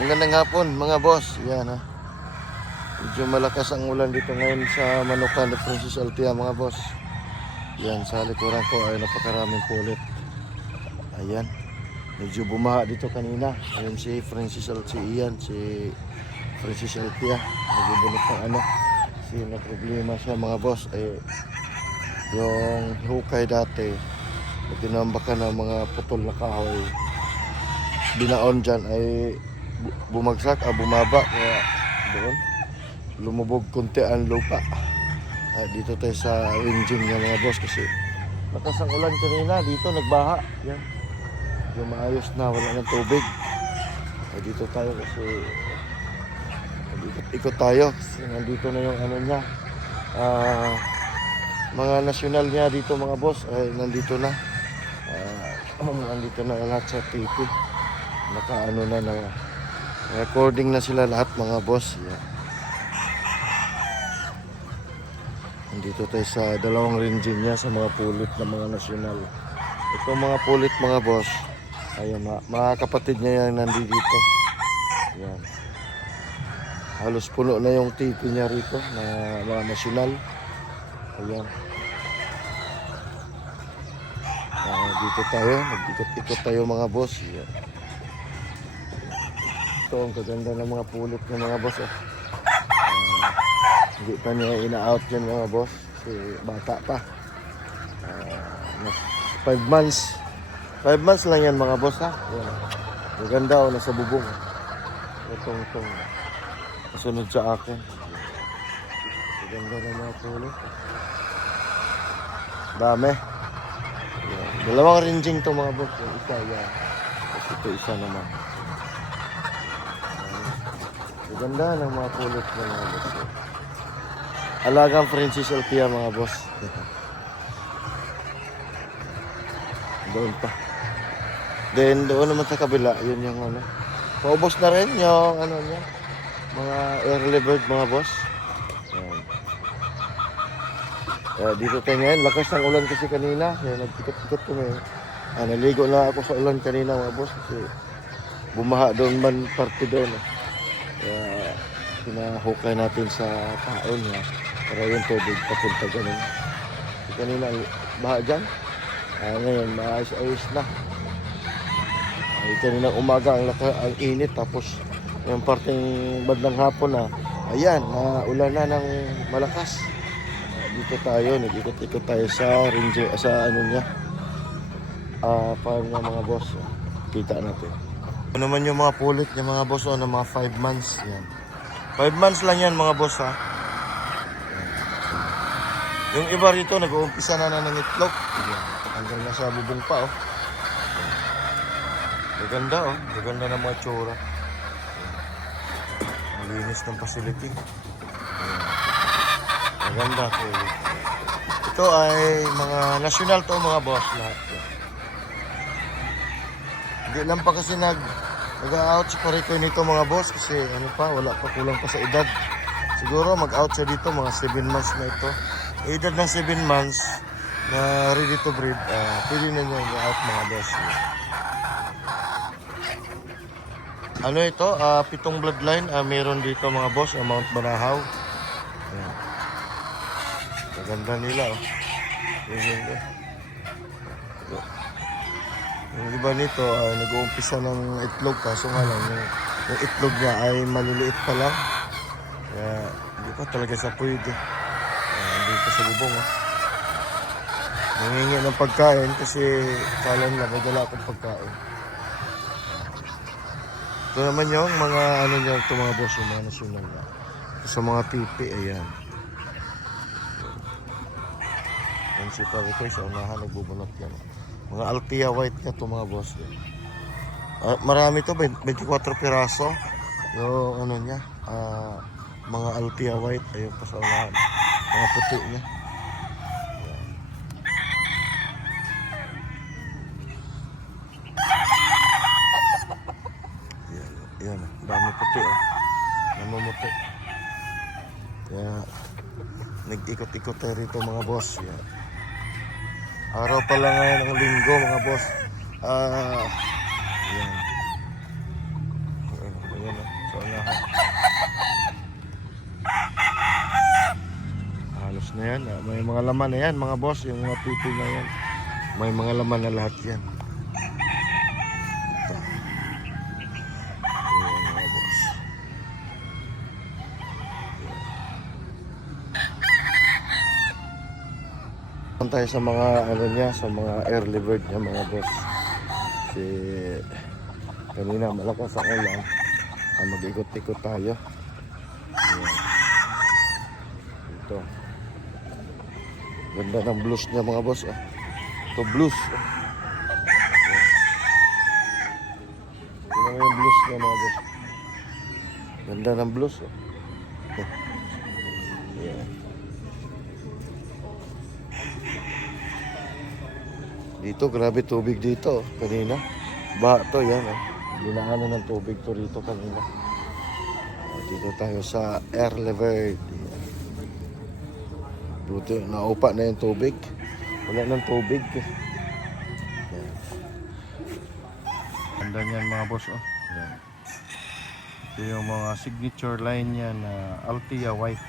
Magandang hapon mga boss. Yan ha. Medyo malakas ang ulan dito ngayon sa Manukan de Francis Altia mga boss. Yan, sa likuran ko ay napakaraming pulit. Ayan. Medyo bumaha dito kanina. Ayun si Francis Altia, si Francis Altia. Nagbubunot ng ano. Na problema siya mga boss ay yung hukay dati. Tinambakan ng mga putol na kahoy. Binaon dyan ay bumagsak, bumaba, kaya doon lumubog konti ang lupa. Dito tayo sa engine ng mga boss kasi lakas ang ulan kanina, dito nagbaha. Yan, yung maayos na, wala ng tubig. Dito tayo kasi ikot tayo kasi nandito na yung ano niya, mga nasyonal niya dito mga boss ay nandito na. Nandito na lahat sa TV, nakaano na recording na sila lahat mga boss. Yeah. Nandito tayo sa dalawang engine niya sa mga pulit ng mga nasyonal. Itong mga pulit mga boss, ayun mga kapatid niya yan nandito. Yan. Halos puno na yung TV niya rito na mga nasyonal. Ayan. Dito tayo, nag-ikot-ikot tayo mga boss. Yan. Ito ang kaganda ng mga pulit ng mga boss. Hindi pa niya ina-out yan mga boss kasi bata pa. 5 months 5 months lang yan mga boss ha. Yan. Maganda o nasa bubong. Itong kasunod sa akin. Maganda ng mga pulit. Dami. Yan. Dalawang ranging to mga boss. Yung isa yan. Tapos ito isa naman. Maganda ng mga pulit ng mga boss. Alagang Francis Altia mga boss. Doon pa. Then doon naman sa kabila, yun yung ano. Paubos na rin yung ano niya. Mga early bird mga boss. Yan. Dito tayo ngayon. Lakas ng ulan kasi kanina. Nagtikot-tikot kami. Naligo na ako sa ulan kanina mga boss. Kasi bumaha doon man parte doon. Kaya pinahukay natin sa taon niya. Para yung tubig papunta ganun. Kasi kanina baha dyan. Ngayon maayos-ayos na. Kanina umaga ang init. Tapos yung parteng bandang hapon na. Ayan, ulan na ng malakas. Dito tayo, nag-ikot-ikot tayo sa ranger, sa ano niya. Farm niya mga boss. Kita natin. Ito naman yung mga pulit niya mga boss ng mga 5 months. Yan. 5 months lang yan mga boss ha. Yung iba rito nag-uumpisa na ng itlog. Hanggang nasa bubong pa oh. Maganda oh. Maganda ng mga tsura. Malinis ng facility. Maganda po. Ito ay mga national to mga boss lahat. Hindi lang pa kasi nag-out si Parikoy nito mga boss kasi ano pa, wala pa, kulang pa sa edad. Siguro mag-out siya dito mga 7 months na ito. Edad ng 7 months na ready to breed, pwede na niya i-out mga boss. Ano ito? 7 bloodline meron dito mga boss, Mount Banahaw. Ayan. Maganda nila oh. Yung iba nito nag-uumpisa ng itlog kaso nga lang yung itlog niya ay maliliit pa lang. Kaya hindi pa talaga sa pwede. Hindi pa sa bubong oh. Nangingi ng pagkain kasi kala nila may dala akong pagkain. Ito naman yung mga ano niya ito mga boss, yung mga nasyonal niya. Sa mga pipi, ayan. Yan si Parikoy sa unahan, nagbubunot yan. Mga Altia white niya ito mga boss. Marami ito, 24 piraso. Yung ano niya, mga Altia white, ayun pa sa unahan. Mga puti niya. Yan, dami puti oh. Namumuti. Kaya nag-ikot-ikot tayo rito mga boss. Yan. Araw pa lang ngayon ang linggo mga boss. Yan. Ayan Ayan, may mga laman na yan mga boss, yung mga pipi na yan. May mga laman na lahat yan. Ito. Ayan mga boss. Tayo sa mga ano niya, sa mga early bird niya mga boss. Kasi kanina malakas ang ulan. Mag-ikot-ikot tayo. Ayan. Ito. Ganda ng blues niya mga boss. Ito blues. Ito yung blues niya mga boss. Ganda ng blues. Ayan. Dito, grabe tubig dito. Kanina. Ba, to yan. Dinaanan ng tubig to rito kanina. Dito tayo sa early bird. Dito, naupa na yung tubig. Wala ng tubig. Yan. Ganda niyan mga boss. Yan. Ito yung mga signature line niya na Altia White.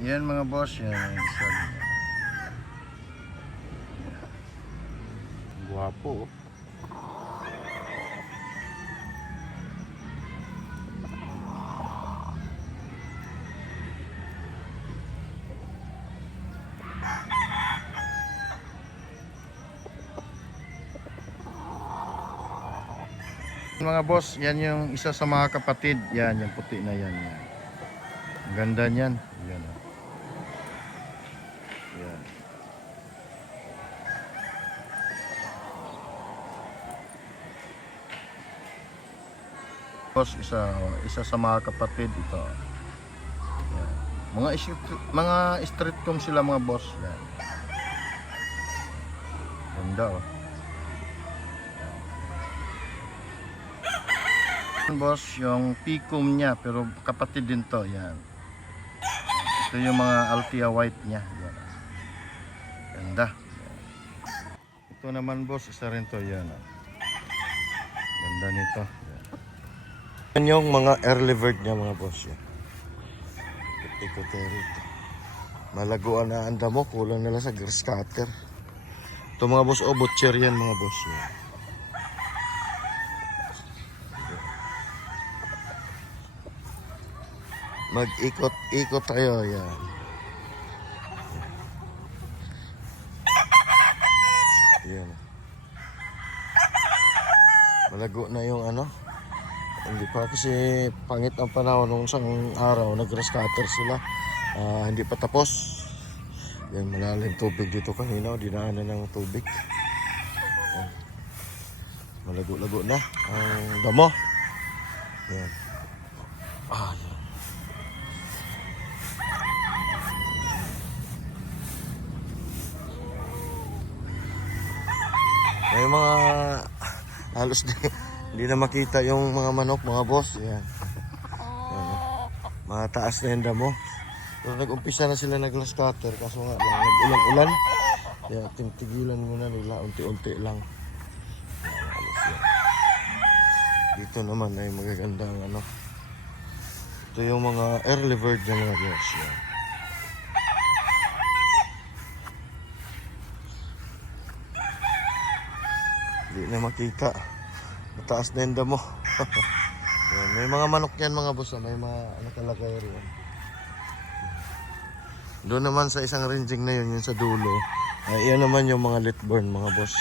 Yan mga boss, yan isa. Guwapo. Mga boss, yan yung isa sa mga kapatid. Yan, yung puti na yan. Yan. Ang ganda niyan. Yan. Yan. Boss, isa sa mga kapatid ito. Yan. Mga street com sila mga boss. Yan. Ganda oh. Boss, yung picum niya pero kapatid din to. Yan. Ito yung mga Altia White niya. Yan. Ganda. Ito naman boss, isa rin to. Yan. Ganda nito. Yan yung mga early bird niya mga boss. Yan. Ikot-ikot rito. Malaguan na ang damo. Kulang nila sa grass cutter. Ito mga boss, butcher yan mga boss. Yan. Mag-ikot-ikot tayo. Yan. Yan. Malago na yung ano. Hindi pa kasi pangit ang panahon nung isang araw. Nag-grass cutter sila. Hindi pa tapos. Yan, malalim tubig dito kanina. Dinaanan ng tubig. Yan. Malago-lago na ang damo. Yan. Yan. May mga halos hindi na makita yung mga manok mga boss. Yan. Yan. Mataas na yung damo. Pero nag-umpisa na sila nag-grass cutter kaso nga lang nag-ulan-ulan. Kaya tintigilan muna nila unti-unti lang. Yan. Dito naman ay magagandang ano. Ito yung mga early bird na mga boss. Yan. Hindi na makita. Mataas na yung damo. Yan, may mga manok yan mga boss. May mga nakalagay rin. Doon naman sa isang ranging na yun, yun sa dulo. Iyan naman yung mga litborn mga boss.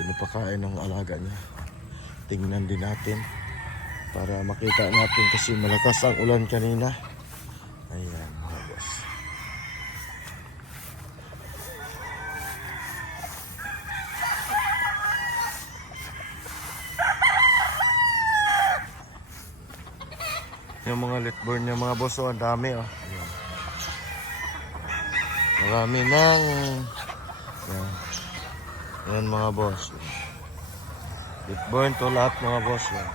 Pinapakain ng alaga niya. Tingnan din natin. Para makita natin kasi malakas ang ulan kanina. Ayan mga boss. Yung mga litborn niya mga boss, ang dami oh. Ayan. Marami nang yan mga boss. Litborn to lahat mga boss. Yan.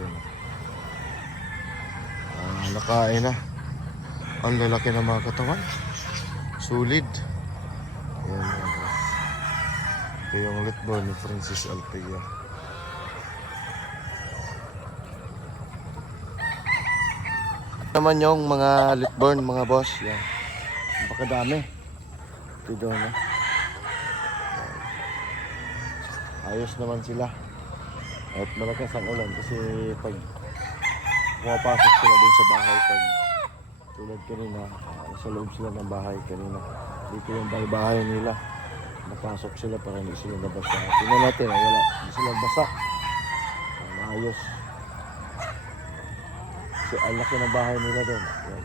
Yan. nakain na. Ang lalaki ng mga katawan. Solid. Ayan mga boss. Ito yung litbone ni Francis Altea. Naman yung mga litborn mga boss. Yan. Napakadami. Ito doon na. Ayos naman sila. At malakas ang ulan kasi pag pumapasok sila din sa bahay pag tulad kanina, sa loob sila ng bahay kanina. Dito yung bahay nila. Napasok sila para hindi sila nabasa. Tingnan natin, wala. Hindi sila basa. Maayos. Kasi ang laki ng bahay nila doon. Yan.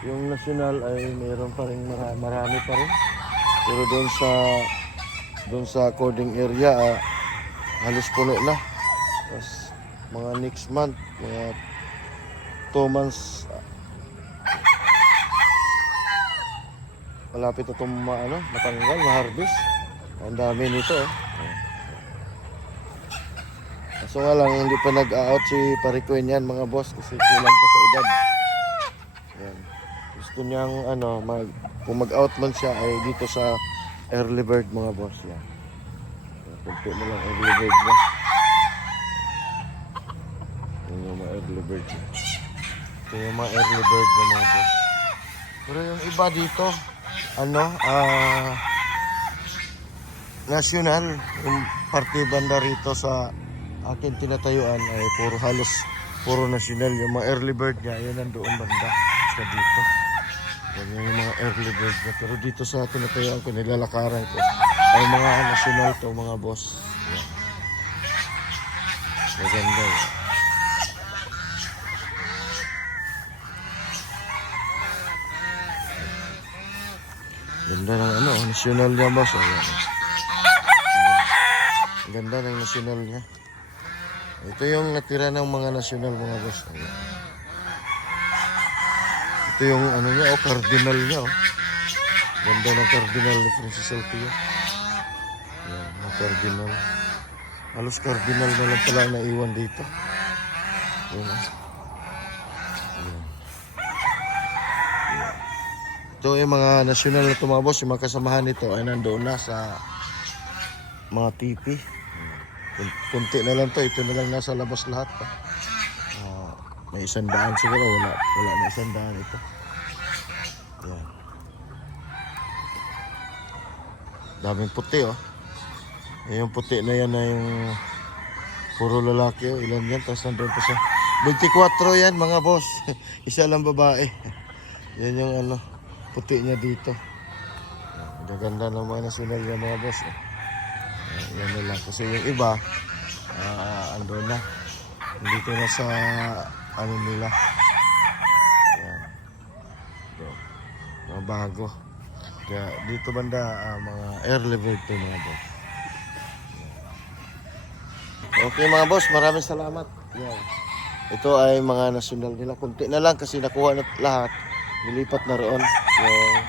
Yung national ay mayroon pa rin marami pa rin. Pero doon sa coding area halos puno na. Tapos mga next month, mga 2 months malapit na itong matanggal, ma-harvest. Ang dami nito. So nga lang, hindi pa nag-out si Paricoin yan mga boss kasi kulang pa sa edad. Yan. Gusto niyang kung mag-out man siya ay dito sa early bird mga boss. Yan. Kunti na lang early bird niya. Yan yung mga early bird niya. Ito yung mga early bird na mga boss. Pero yung iba dito, national, yung party banda rito sa akin tinatayuan ay puro national. Yung mga early bird niya, yun nandoon banda sa dito. Yan yung mga early bird niya. Pero dito sa tinatayuan ko, nilalakaran ko, ay mga national to mga boss. Yan. Maganda yun. Ganda ng national niya boss. Ayan. Ganda ng national niya. Ito yung natira ng mga national mga boss. Ayan. Ito yung niya, cardinal niya. Ganda ng cardinal ni Francis Altea. Ayan, mga cardinal. Halos cardinal na lang pala naiwan dito. Ayan. Ayan. Ito yung mga national na mga boss, yung mga kasamahan nito ay nandoon na sa mga tipi. Kunti na lang to, ito na lang nasa labas lahat. May 100 siguro, wala na 100 ito. Yan. Daming puti yung puti na yan na yung puro lalaki ilan yan, tapos nandoon pa siya. 24 yan mga boss, isa lang babae. Yan yung puti niya dito. Gaganda ng mga national niya mga boss. Yan na lang. Kasi yung iba, andun na. Dito na sa nila. Yan. Mga bago. Kaya dito banda, mga early bird to mga boss. Okay mga boss, maraming salamat. Yan. Ito ay mga national nila. Kunti na lang kasi nakuha na lahat. Nilipat na roon yung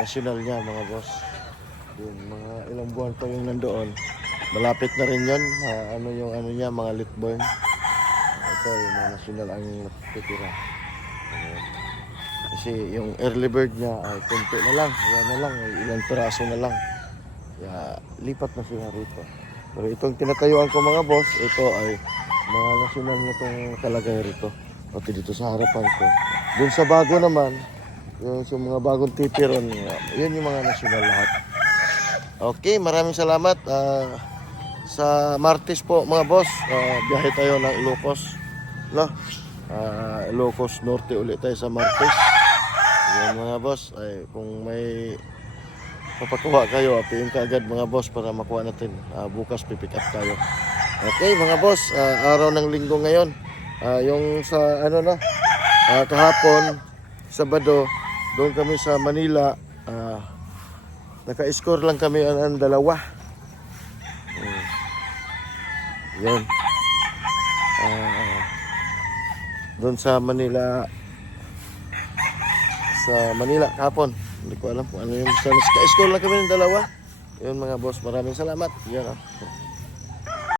national niya mga boss. Yung mga ilang buwan pa yung nandoon. Malapit na rin yun. Yung niya, mga litborn. Ito yung mga national ang natitira. Kasi yung early bird niya ay kunti na lang. Yan na lang. Ilang piraso na lang. Kaya lipat na sila rito. Pero itong tinatayuan ko mga boss, ito ay mga national na itong kalagay rito. Pati dito sa harapan ko. Doon sa bago naman, yung sa mga bagong tipiron, yun yung mga national lahat. Okay, maraming salamat. Sa Martes po mga boss, biyahe tayo ng Ilocos. Ilocos Norte ulit tayo sa Martes. Yan mga boss, ay kung may papakuha kayo, apiin ka agad mga boss para makuha natin. Bukas pipick up tayo. Okay mga boss, araw ng linggo ngayon. Yung sa kahapon, Sabado, doon kami sa Manila. Naka-score lang kami ang 2. Yun. Doon sa Manila. Sa Manila kahapon. Hindi ko alam kung ano yung score lang kami ng 2. Yun mga boss, maraming salamat. Yan